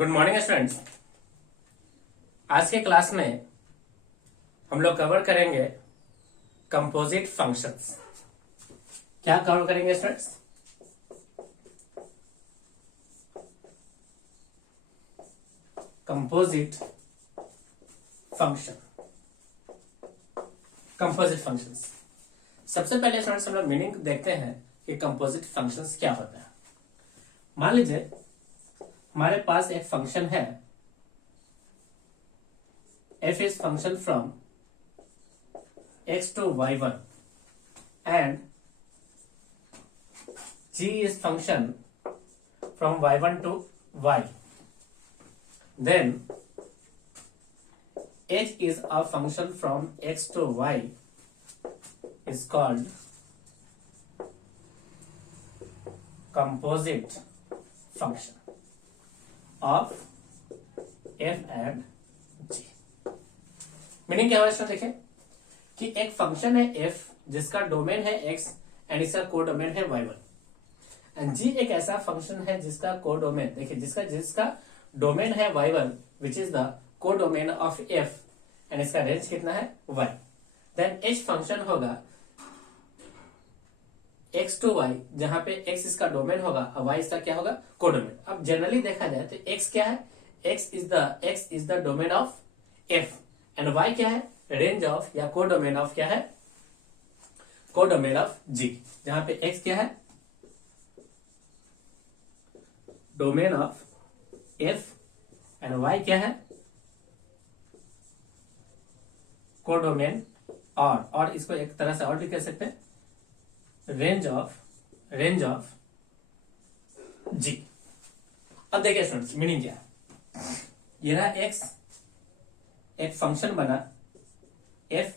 Good morning students. आज के class में हम लोग कवर करेंगे कंपोजिट फंक्शंस। क्या कवर करेंगे students? Composite function. Composite functions. सबसे पहले स्टूडेंट्स हम लोग मीनिंग देखते हैं कि कंपोजिट फंक्शंस क्या होता है। मान लीजिए हमारे पास एक फंक्शन है, f is function from x to y1 and g is function from y1 to y. Then h is a function from x to y is called composite function of f and g. Meaning क्या है? देखें कि एक function है f जिसका domain है x and इसका codomain है y1 एंड g एक ऐसा फंक्शन है जिसका कोडोमेन देखिए जिसका डोमेन है y1 which is the codomain of f and इसका रेंज कितना है y. देन h फंक्शन होगा x टू y जहां पे x इसका डोमेन होगा और y इसका क्या होगा कोडोमेन. अब जनरली देखा जाए तो x क्या है? x is the domain of f and y क्या है? रेंज ऑफ या कोडोमेन ऑफ क्या है? Codomain of g. जहां पे x क्या है? Domain of f and y क्या है? कोडोमेन और इसको एक तरह से और भी कह सकते हैं रेंज ऑफ g. अब देखिए स्टूडेंट्स मीनिंग क्या है. ये रहा x एक फंक्शन बना, f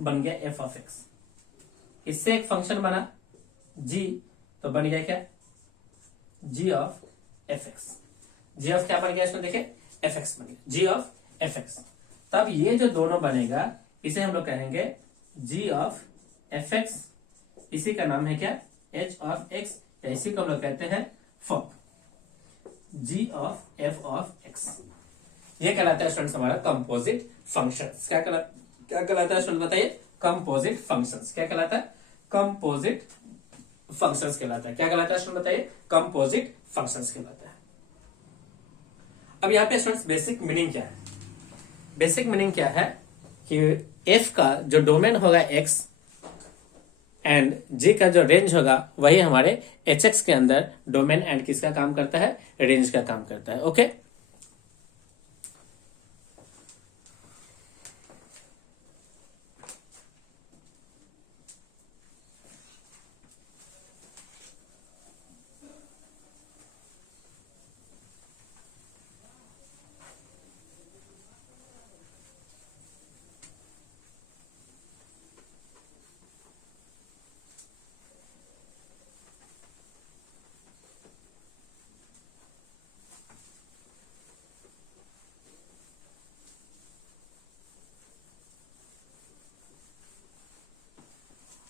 बन गया f ऑफ x. इससे एक फंक्शन बना g तो बन गया क्या? g of fx. g of क्या बन गया इसमें देखिए fx बन गया g ऑफ fx. तब ये जो दोनों बनेगा इसे हम लोग कहेंगे g ऑफ fx. इसी का नाम है क्या? h ऑफ x या इसी को हम लोग कहते हैं fog g of f of x. ये कहलाता है स्टूडेंट्स हमारा कंपोजिट फंक्शंस. क्या कहलाता है स्टूडेंट बताइए? Composite functions. क्या कहलाता है? कंपोजिट फंक्शंस कहलाता है. क्या कहलाता है स्टूडेंट बताइए? कंपोजिट फंक्शंस कहलाता है. अब यहाँ पे स्टूडेंट्स बेसिक मीनिंग क्या है? बेसिक मीनिंग क्या है कि f का जो डोमेन होगा x एंड g का जो रेंज होगा वही हमारे hx के अंदर डोमेन एंड किसका काम करता है? रेंज का काम करता है. ओके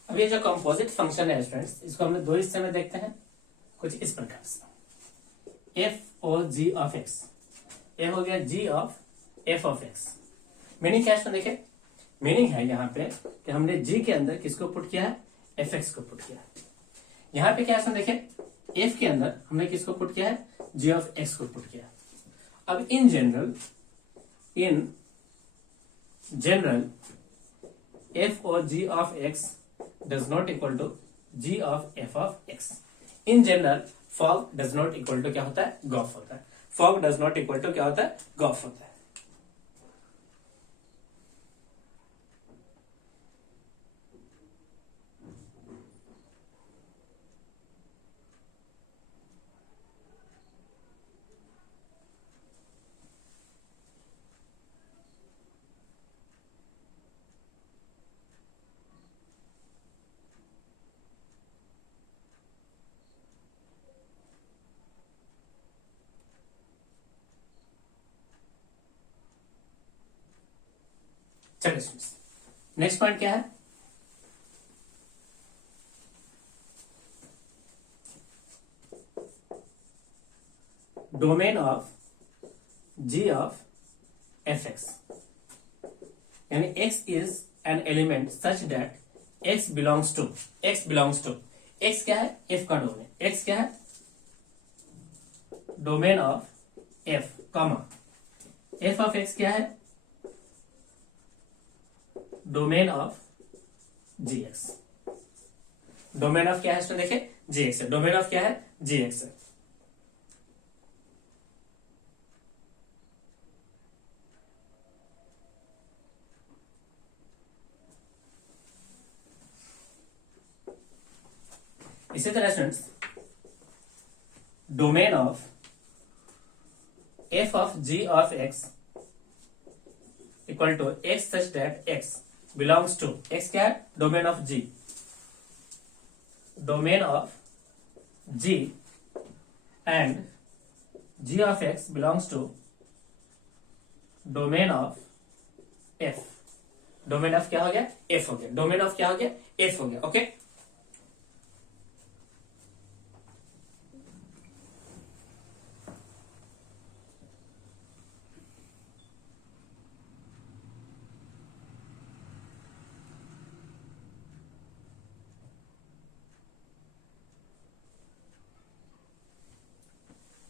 अब ये जो कंपोजिट फंक्शन है स्टूडेंट्स इसको हमने दो हिस्से में देखते हैं कुछ इस प्रकार से. एफ और जी ऑफ एक्स. ये हो गया g of f of x. Meaning क्या है? देखिए मीनिंग है यहाँ पे कि हमने जी के अंदर किसको पुट किया है? एफ एक्स को पुट किया है. यहाँ पे क्या है देखिए एफ के अंदर हमने किसको पुट किया है? जी ऑफ एक्स को पुट किया. अब इन जनरल एफ और g of x does not equal to g of f of x. In general, fog does not equal to क्या होता है? गॉफ होता है. fog does not equal to क्या होता है? गॉफ होता है. चलिए नेक्स्ट पॉइंट क्या है? Domain of G of F X, यानी x is an element such that x belongs to x क्या है, f का डोमेन, x क्या है, domain of f, comma f of x क्या है, domain of gx। Domain of क्या है इसमें देखे, gx है, डोमेन ऑफ क्या है, gx है। इसी तरह students domain of f of g of x equal to x such that x belongs to, x क्या है, domain of g, domain of g and g of x belongs to domain of f। Domain of क्या हो गया, f हो गया, domain of क्या हो गया, f हो गया। ओके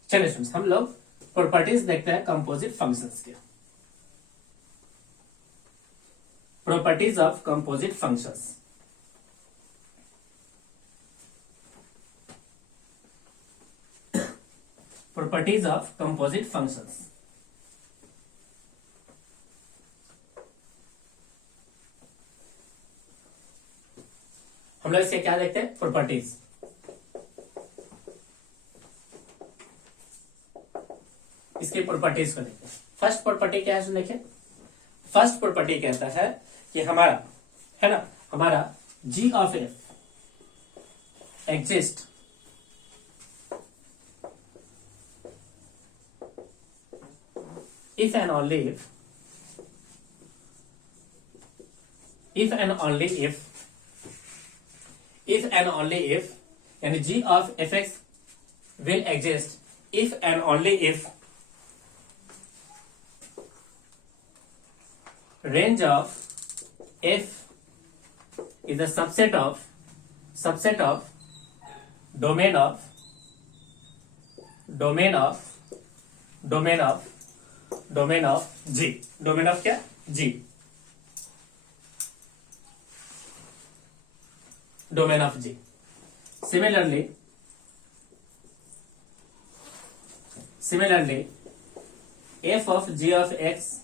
चलिए स्टूडेंट्स हम लोग प्रॉपर्टीज देखते हैं कंपोजिट फंक्शंस के। Properties of composite functions. Properties of composite functions. हम लोग इसके क्या देखते हैं, प्रॉपर्टीज। इसकी प्रॉपर्टीज को देखते हैं। फर्स्ट प्रॉपर्टी क्या है देखिए, फर्स्ट प्रॉपर्टी कहता है कि हमारा है ना, हमारा g of f exist if and only if यानी g of fx will exist if and only if range of f is a subset of domain of g, domain of क्या, g, domain of g। similarly f of g of x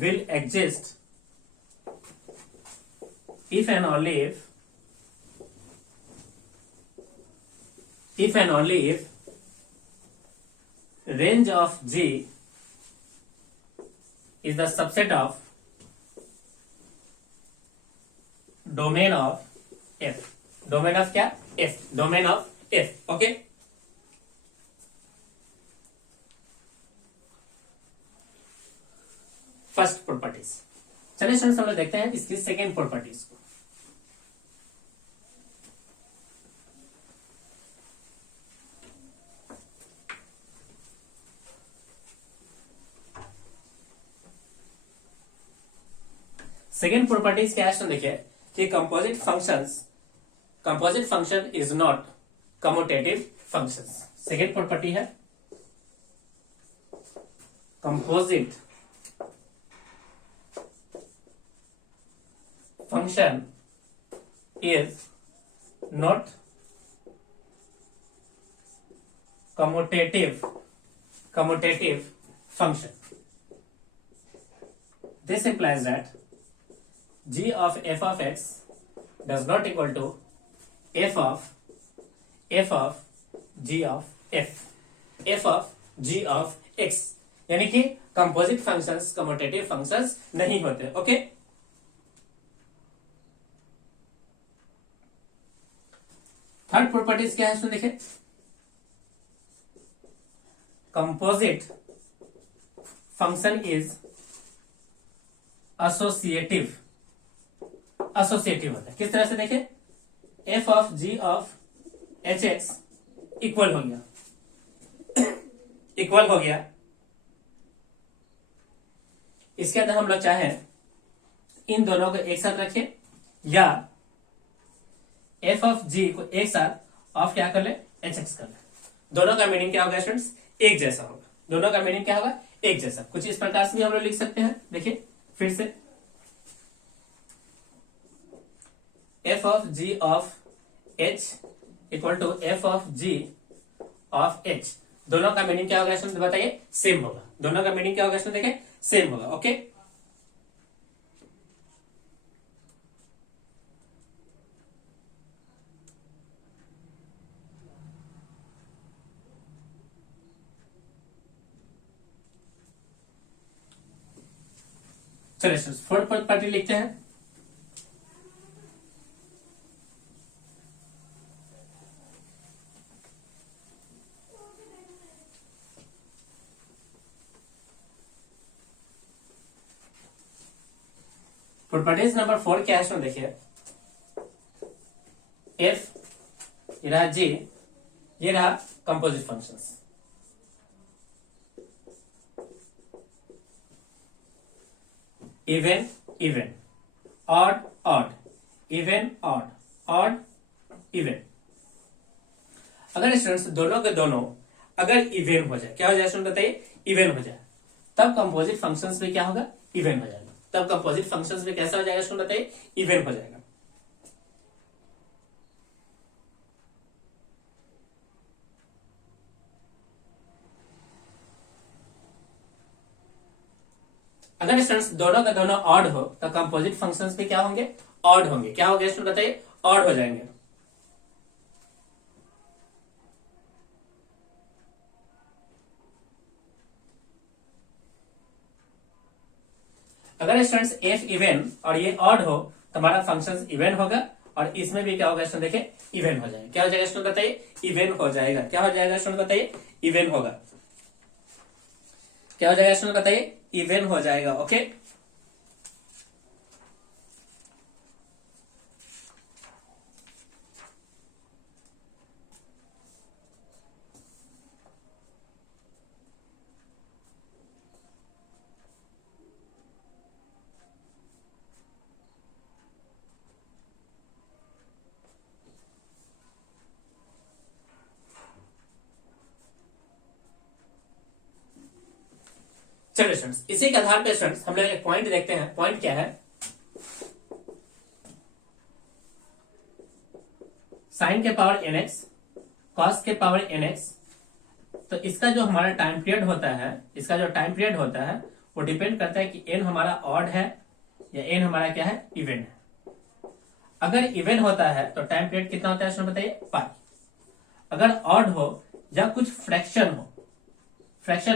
will exist if and only if range of g is the subset of domain of f, domain of क्या, f, domain of f। Okay first properties. चलिए students हम लोग देखते हैं इसकी second properties को। Second properties क्या है देखिए कि composite function is not commutative functions. Second property है composite function is not commutative function. This implies that g of f of x does not equal to f of g of x, यानी कि composite functions commutative functions नहीं होते। Okay third properties क्या है इसमें देखिए, composite function is associative होता है। किस तरह से देखिए, F of G of H X equal हो गया इसके अंदर हम लोग चाहें इन दोनों को एक साथ रखें या एफ ऑफ जी को एक साथ ऑफ क्या कर ले, एच एक्स कर ले। दोनों का मीनिंग क्या होगा स्टूडेंट्स, एक जैसा होगा। दोनों का मीनिंग क्या होगा, एक जैसा। कुछ इस प्रकार से भी हम लोग लिख सकते हैं, देखिए फिर से F of G of H equal to F of G of H. दोनों का मीनिंग क्या होगा स्टूडेंट बताइए, सेम होगा। दोनों का मीनिंग क्या होगा स्टूडेंट, देखिए सेम होगा। ओके, चलिए स्टूडेंट्स फोर्थ प्रॉपर्टी लिखते हैं। प्रॉपर्टीज नंबर 4 क्या है सुन देखिए, एफ ये रहा जी, ये रहा composite functions. Even even, odd odd, even odd, odd even. अगर स्टूडेंट्स दोनों के दोनों अगर इवन हो जाए, क्या हो जाए स्टूडेंट बताइए, इवन हो जाए, तब कंपोजिट फंक्शंस में क्या होगा, इवन हो जाएगा। तब कंपोजिट फंक्शंस में कैसा हो जाएगा स्टूडेंट बताइए, इवन हो जाएगा। अगर स्टूडेंट्स दोनों का दोनों ऑड हो तो कंपोजिट फंक्शंस भी क्या होंगे, ऑड होंगे। क्या हो गया स्टूडेंट बताइए, ऑड हो जाएंगे। अगर स्टूडेंट्स एफ इवन और ये ऑड हो तो हमारा फंक्शन इवन होगा, और इसमें भी क्या होगा स्टूडेंट देखिए, इवन हो जाएगा। क्या हो जाएगा स्टूडेंट बताइए, इवन हो जाएगा। क्या हो जाएगा स्टूडेंट बताइए, इवन होगा। क्या हो जाएगा स्टूडेंट बताइए, इवन हो जाएगा। ओके, चलिए स्टूडेंट्स इसी के आधार पे स्टूडेंट्स हम लोग एक पॉइंट देखते हैं। पॉइंट क्या है, साइन के पावर एन एक्स, कॉस के पावर एन एक्स। तो इसका जो हमारा टाइम पीरियड होता है, इसका जो टाइम पीरियड होता है वो डिपेंड करता है कि एन हमारा ऑड है या एन हमारा क्या है, इवन है। अगर इवन होता है तो टाइम पीरियड कितना होता है स्टूडेंट बताइए, पाई। अगर ऑड हो या कुछ फ्रैक्शन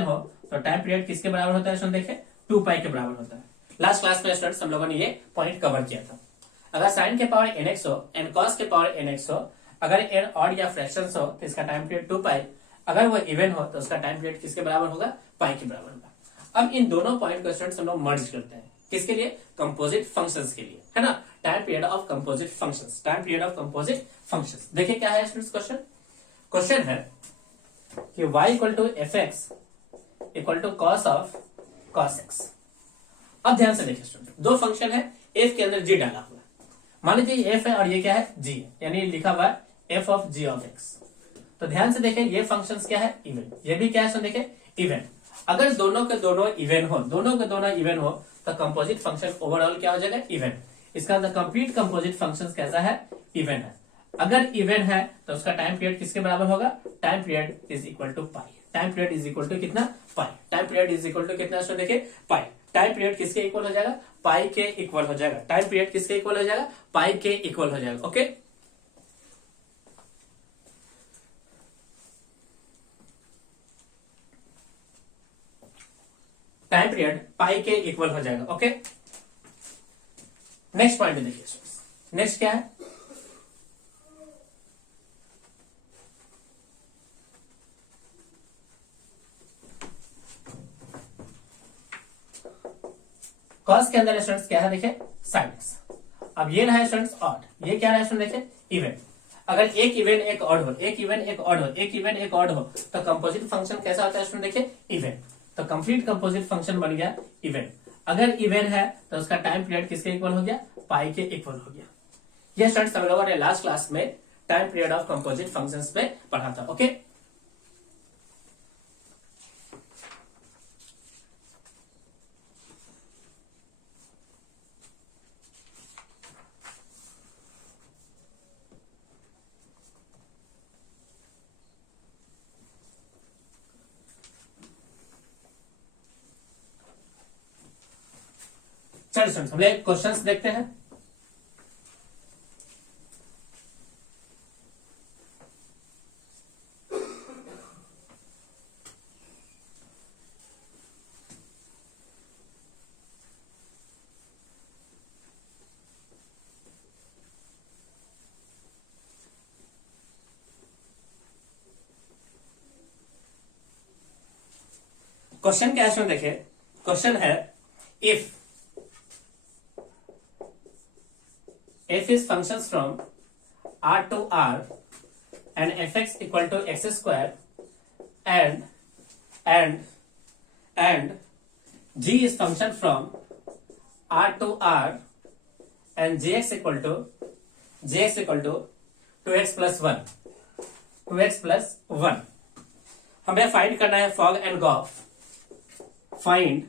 हो तो टाइम पीरियड किसके बराबर होता है स्टूडेंट देखिए, 2 पाई के बराबर होता है। लास्ट क्लास में स्टूडेंट्स हम लोगों ने ये पॉइंट कवर किया था। अगर साइन के पावर एन एक्स हो, एन कॉस के पावर एन एक्स हो, अगर एन ऑड या फ्रैक्शन हो तो इसका टाइम पीरियड 2 पाई। अगर वो इवन हो तो उसका टाइम पीरियड किसके बराबर होगा, पाई के बराबर होगा। अब इन दोनों पॉइंट को स्टूडेंट्स हम लोग मर्ज करते हैं, किसके लिए, कंपोजिट फंक्शंस के लिए, है ना। Time period of composite functions, time period of composite functions. देखिए क्या है स्टूडेंट्स क्वेश्चन, क्वेश्चन है कि y equal to F X equal to cos of cos X. अब ध्यान से देखिए स्टूडेंट, दो फंक्शन है, f के अंदर g डाला हुआ है। मान लीजिए f है और ये क्या है, g है, यानी लिखा हुआ है f of g of x। तो ध्यान से देखें ये फंक्शंस क्या है, इवन। ये भी क्या है देखें, इवन। अगर दोनों के दोनों इवन हो, दोनों के दोनों इवन हो तो कंपोजिट फंक्शन ओवरऑल क्या हो जाएगा, इवन। इसका कंप्लीट कंपोजिट फंक्शन कैसा है, इवन है। अगर इवन है तो उसका टाइम पीरियड किसके बराबर होगा, time period is equal to pi. Time period is equal to कितना, pi. Time period is equal to कितना स्टूडेंट देखिए, पाई। टाइम पीरियड किसके इक्वल हो जाएगा, पाई के इक्वल हो जाएगा। टाइम पीरियड किसके इक्वल हो जाएगा, पाई के इक्वल हो जाएगा। ओके, टाइम पीरियड पाई के इक्वल हो जाएगा। ओके, नेक्स्ट पॉइंट देखिए, नेक्स्ट क्या है, कॉस के अंदर स्टूडेंट्स क्या है देखिए, साइन एक्स। अब ये रहा स्टूडेंट्स ऑड, ये क्या रहा स्टूडेंट देखिए, इवन। अगर एक इवन एक ऑड हो, एक इवन एक ऑड हो, एक इवन एक ऑड हो तो कंपोजिट फंक्शन कैसा होता है स्टूडेंट देखिए, इवन। तो कंप्लीट कंपोजिट फंक्शन बन गया इवन। अगर इवन है तो उसका टाइम पीरियड किसके इक्वल हो गया, पाई के इक्वल हो गया। यह स्टूडेंट्स हम लोगों ने लास्ट क्लास में time period of composite functions पे पढ़ा था। ओके, चलिए स्टूडेंट्स हम लोग क्वेश्चंस देखते हैं। क्वेश्चन क्या है देखिए, क्वेश्चन है if f is functions from r to r and fx equal to x square and g is function from r to r and gx equal to 2x plus 1 हमें find करना है fog and gof, find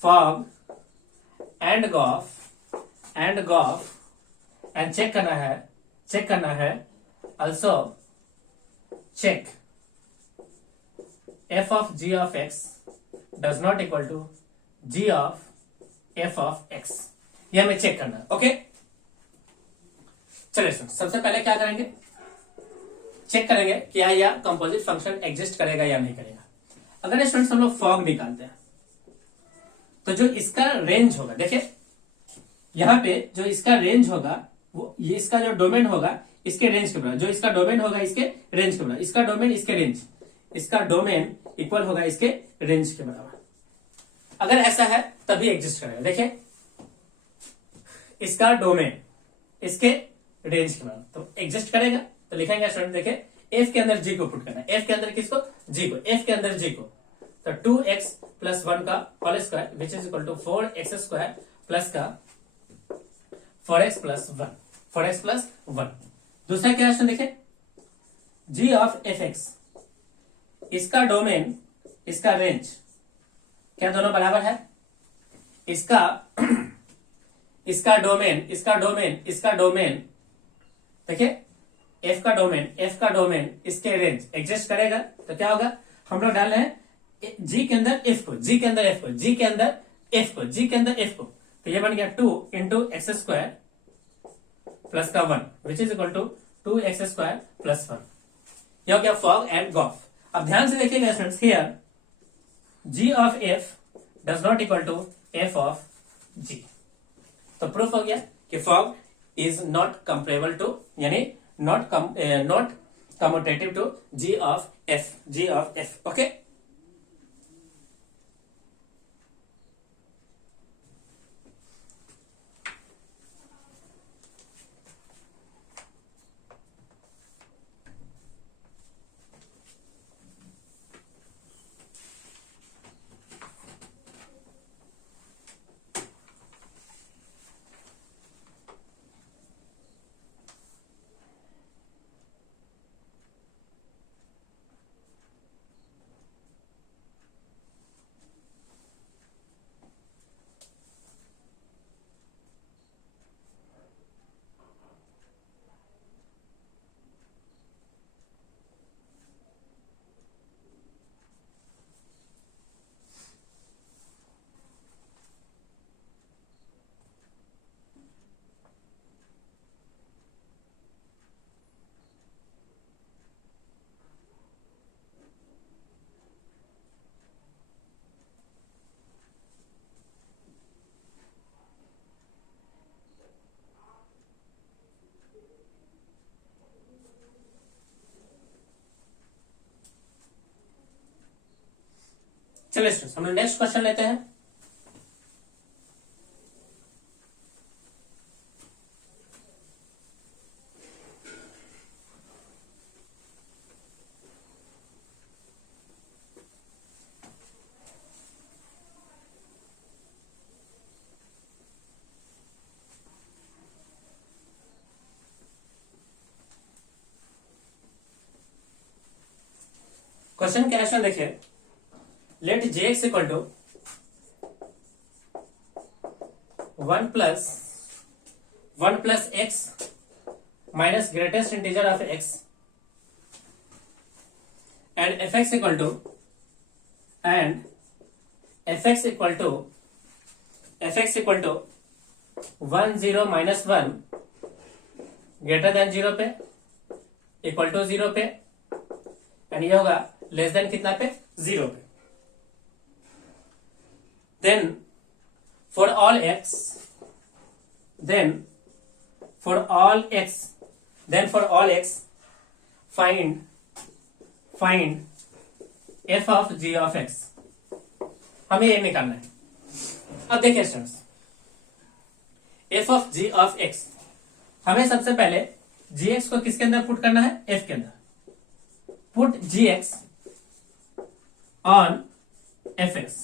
fog and gof and check करना है also check f of g of x does not equal to g of f of x, ये हमें check करना है। Okay, चलिए सबसे पहले क्या करेंगे, चेक करेंगे क्या यह कंपोजिट फंक्शन एग्जिस्ट करेगा या नहीं करेगा। अगर स्टूडेंट्स हम लोग फॉग निकालते हैं तो जो इसका रेंज होगा, देखिए यहां पे जो इसका रेंज होगा वो ये इसका जो डोमेन होगा इसके रेंज के बराबर, जो इसका डोमेन होगा इसके रेंज के बराबर, इसका डोमेन इसके रेंज, इसका डोमेन इक्वल होगा इसके रेंज के बराबर। अगर ऐसा है तभी एग्जिस्ट करेगा। देखिए इसका डोमेन इसके रेंज के बराबर तो एग्जिस्ट करेगा। तो लिखेंगे स्टूडेंट, देखिए एफ के अंदर जी को पुट करना है, एफ के अंदर किसको, जी को, एफ के अंदर जी को, तो 2x plus 1 का whole square which is equal to 4x square plus का 4x plus 1। दूसरा क्या है देखिए, g ऑफ fx, इसका डोमेन इसका रेंज क्या दोनों बराबर है, इसका डोमेन देखिए f का डोमेन इसके रेंज एग्जिस्ट करेगा। तो क्या होगा, हम लोग डाल रहे हैं g के अंदर f को, g के अंदर f को, तो ये बन गया 2 इंटू एक्स स्क्वायर प्लस का 1 which is equal to 2x square plus 1। यह हो गया फॉग एंड गॉफ। अब ध्यान से देखिएगा students, here g of f does not equal to f of g, तो प्रूफ हो गया कि fog is not comparable to, यानी not commutative to g of f। Okay, चलिए स्टूडेंट्स हम लोग नेक्स्ट क्वेश्चन लेते हैं। क्वेश्चन क्या है देखिए, let J X equal to 1 plus X minus greatest integer of X and F X equal to 1 0 minus 1 greater than 0 पे equal to 0 पे एंड ये होगा लेस देन कितना पे 0 पे। Then for all X find F of G of X, हमें ये निकालना है। अब देखिए students, F of G of X, हमें सबसे पहले जी एक्स को किसके अंदर पुट करना है, एफ के अंदर। Put G X on F X,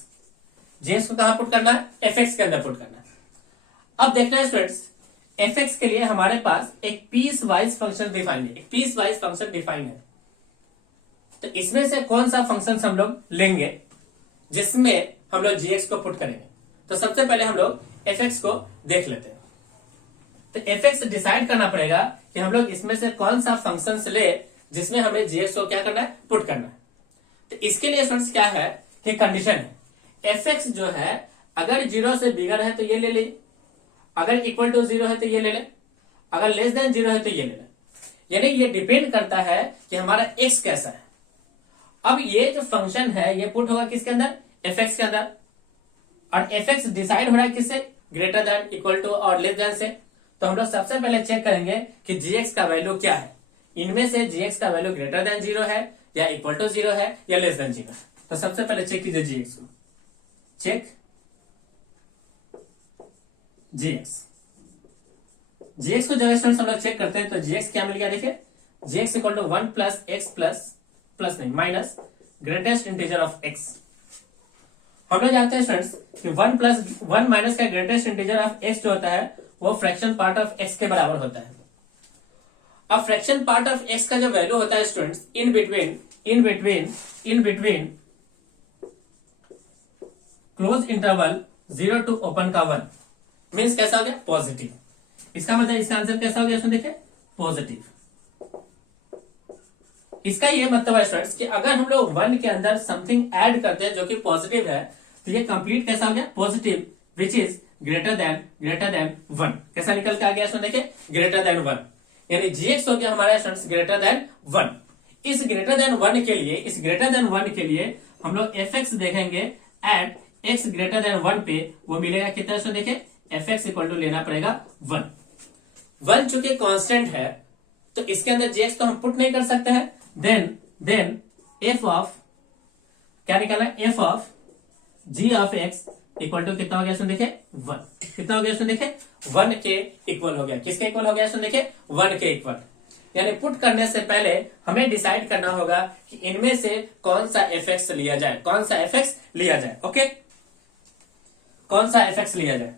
G X को कहां पुट करना है, एफ एक्स के अंदर पुट करना है। अब देखना है स्टूडेंट्स, एफ एक्स के लिए हमारे पास एक पीस वाइज फंक्शन डिफाइन है, तो इसमें से कौन सा फंक्शन हम लोग लेंगे जिसमें हम लोग जी एक्स को पुट करेंगे। तो सबसे पहले हम लोग एफ एक्स को देख लेते हैं। तो एफ एक्स डिसाइड करना पड़ेगा कि हम लोग इसमें से कौन सा फंक्शन ले जिसमें हमें जी एक्स को क्या करना है, पुट करना है। तो इसके लिए स्टूडेंट्स क्या है कि कंडीशन है, एफ एक्स जो है अगर 0 से बिगर है तो ये ले लीजिए, अगर इक्वल टू 0 है तो ये ले ले, अगर लेस देन 0 है तो ये ले ले। यानी ये डिपेंड करता है कि हमारा एक्स कैसा है। अब ये जो फंक्शन है ये पुट होगा किसके अंदर, एफ एक्स के अंदर, और एफ एक्स डिसाइड हो रहा है किससे, ग्रेटर देन, इक्वल टू और लेस देन से। तो हम लोग सबसे पहले चेक करेंगे कि जी एक्स का वैल्यू क्या है, इनमें से जी एक्स का वैल्यू ग्रेटर देन 0 है या इक्वल टू 0 है या लेस देन 0 है। तो सबसे पहले चेक कीजिए जी एक्स को, चेक जी एक्स को जब स्टूडेंट्स हम लोग चेक करते हैं तो जी एक्स क्या मिल गया, देखिए g x equal to 1 plus x plus नहीं minus greatest integer of x. हम लोग जानते हैं स्टूडेंट्स कि 1 माइनस का ग्रेटेस्ट इंटीजर ऑफ एक्स जो होता है वो फ्रैक्शन पार्ट ऑफ एक्स के बराबर होता है। अब फ्रैक्शन पार्ट ऑफ एक्स का जो वैल्यू होता है students in between close interval 0 to open का 1 मीन्स कैसा हो गया, पॉजिटिव। इसका मतलब इसका आंसर कैसा हो गया, इसमें देखिए पॉजिटिव। इसका ये मतलब है स्टूडेंट्स कि अगर हम लोग 1 के अंदर समथिंग ऐड करते हैं जो कि पॉजिटिव है तो ये कंप्लीट कैसा हो गया, positive, which is greater than 1। कैसा निकल के आ गया इसमें देखिए, ग्रेटर देन 1, यानी जी एक्स हो गया हमारा स्टूडेंट्स ग्रेटर देन 1। इस ग्रेटर देन 1 के लिए हम लोग एफ एक्स देखेंगे एट एक्स ग्रेटर देन 1 पे, वो मिलेगा कितना स्टूडेंट देखिए, एफ एक्स इक्वल टू लेना पड़ेगा 1 चूंकि कांस्टेंट है तो इसके अंदर जी एक्स तो हम पुट नहीं कर सकते हैं। देन एफ ऑफ क्या निकालना है, F of G of X equal to कितना हो गया, देखिए 1। कितना हो गया देखिए, 1 के इक्वल हो गया। किसके इक्वल हो गया देखिए, 1 के इक्वल। यानी पुट करने से पहले हमें डिसाइड करना होगा कि इनमें से कौन सा एफ एक्स लिया जाए, ओके, कौन सा एफ एक्स लिया जाए।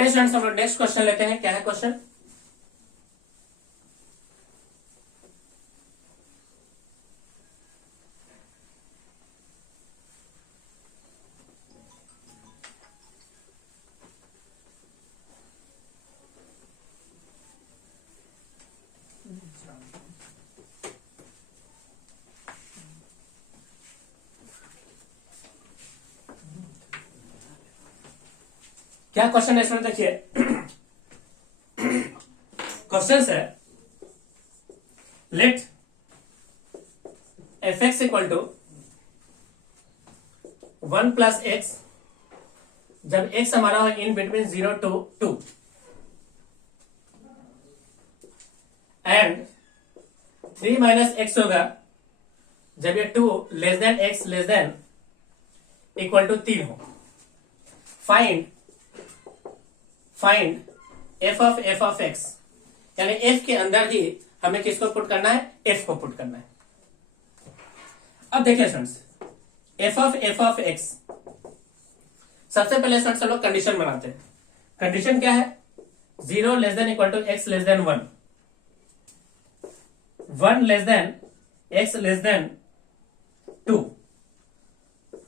चलिए स्टूडेंट्स हम लोग नेक्स्ट क्वेश्चन लेते हैं। क्या है क्वेश्चन? क्या क्वेश्चन है इसमें? देखिए क्वेश्चन है let F X equal to 1 plus X जब एक्स हमारा हो in between 0 to 2 and 3 minus X होगा जब ये 2 less than X less than equal to 3 हो। फाइंड एफ ऑफ एक्स, यानी एफ के अंदर ही हमें किसको पुट करना है? एफ को पुट करना है। अब देखिए स्टूडेंट्स, एफ ऑफ एक्स, सबसे पहले स्टूडेंट्स हम लोग कंडीशन बनाते हैं। कंडीशन क्या है? 0 less than equal to X less than 1, 1 less than X less than 2,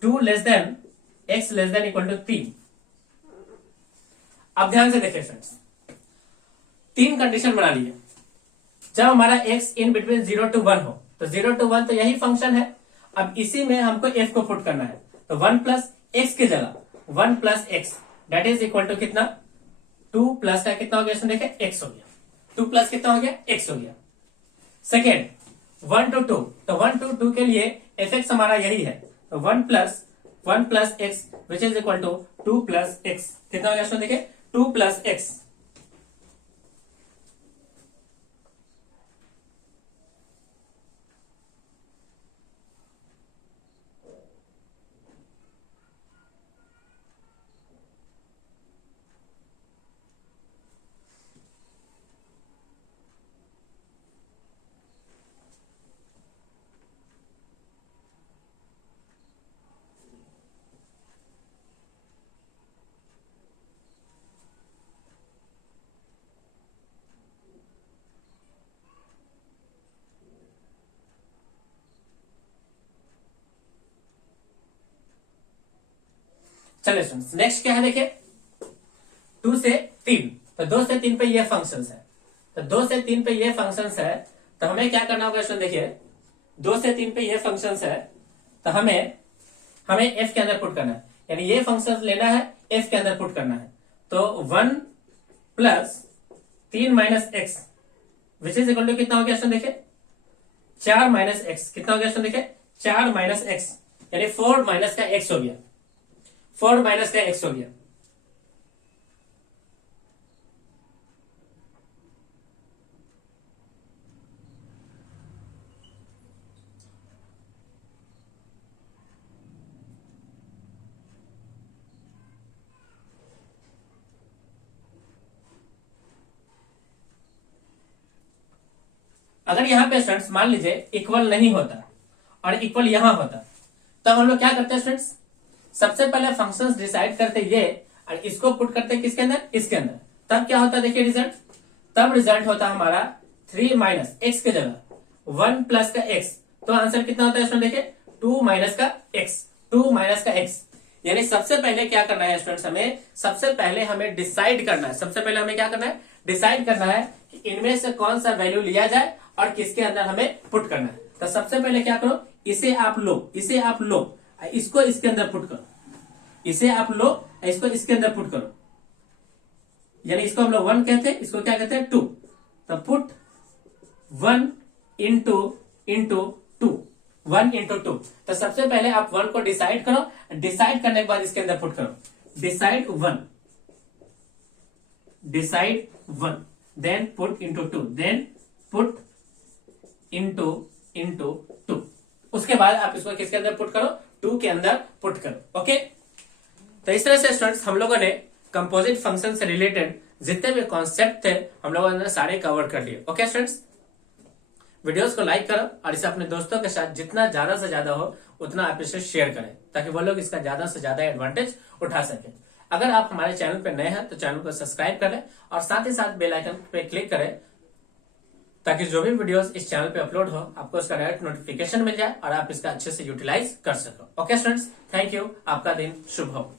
2 less than X less than equal to 3। अब ध्यान से देखिए फ्रेंड्स, 3 कंडीशन बना लिए। जब हमारा x इन बिटवीन 0 to 1 हो तो 0 to 1 तो यही फंक्शन है। अब इसी में हमको f को पुट करना है, तो 1 प्लस एक्स की जगह 1 plus X that is equal to कितना? 2 प्लस का कितना हो गया? देखिए x हो गया। 2 प्लस कितना हो गया? x हो गया। सेकेंड 1 to 2, तो 1 to 2 के लिए एफ एक्स हमारा यही है, तो 1 plus X which is equal to 2 plus X. कितना हो गया? देखिए 2 प्लस एक्स। चलिए स्टूडेंट्स नेक्स्ट क्या है? देखिए 2 से 3, तो 2 से 3 पे ये फंक्शंस है, तो 2 से 3 पे ये फंक्शंस है, तो हमें क्या करना होगा स्टूडेंट? देखिए 2 से 3 पे ये फंक्शंस है, तो हमें एफ के अंदर पुट करना है, यानी ये फंक्शन लेना है, एफ के अंदर पुट करना है। तो 1 plus 3 minus X which is equal to कितना हो गया स्टूडेंट? देखिए 4 माइनस एक्स। कितना हो गया स्टूडेंट? देखिए 4 माइनस एक्स, यानी 4 माइनस का एक्स हो गया, 4 माइनस का एक्स हो गया। अगर यहां पे स्टूडेंट्स मान लीजिए इक्वल नहीं होता और इक्वल यहां होता, तब हम लोग क्या करते हैं स्टूडेंट्स? सबसे पहले फंक्शंस डिसाइड करते ये और इसको पुट करते किसके अंदर? इसके अंदर। तब क्या होता है? देखिए रिजल्ट, तब रिजल्ट होता हमारा 3 माइनस एक्स के जगह 1 प्लस का एक्स, तो आंसर कितना होता है स्टूडेंट? देखिए 2 माइनस का एक्स, 2 माइनस का एक्स। यानी सबसे पहले क्या करना है स्टूडेंट्स? सबसे पहले हमें डिसाइड करना है, सबसे पहले हमें क्या करना है? डिसाइड करना है कि इनमें से कौन सा वैल्यू लिया जाए और किसके अंदर हमें पुट करना है। तो सबसे पहले क्या करो? इसे आप लो, इसको इसके अंदर पुट करो, इसे आप लो, इसको इसके अंदर पुट करो, यानी इसको हम लोग 1 कहते हैं, इसको क्या कहते हैं? 2। तो पुट 1 इंटू 2, 1 इंटू 2। तो सबसे पहले आप 1 को डिसाइड करो, डिसाइड करने के बाद इसके अंदर पुट करो, decide 1 then put into 2, then put into 2। उसके बाद आप इसको किसके अंदर पुट करो? 2 के अंदर पुट करो। ओके, तो इस तरह से स्टूडेंट्स हम लोगों ने कंपोजिट फंक्शन से रिलेटेड जितने भी कॉन्सेप्ट थे हम लोगों ने सारे कवर कर लिए। ओके स्टूडेंट्स, वीडियोस को लाइक करो और इसे अपने दोस्तों के साथ जितना ज्यादा से ज्यादा हो उतना आप इसे शेयर करें ताकि वो लोग इसका ज्यादा से ज्यादा एडवांटेज उठा सके। अगर आप हमारे चैनल पे नए हैं तो चैनल को सब्सक्राइब करें और साथ ही साथ बेल आइकन पे क्लिक करें, ताकि जो भी वीडियोस इस चैनल पे अपलोड हो आपको उसका डायरेक्ट नोटिफिकेशन मिल जाए और आप इसका अच्छे से यूटिलाइज कर सको। ओके स्टूडेंट्स, थैंक यू, आपका दिन शुभ हो।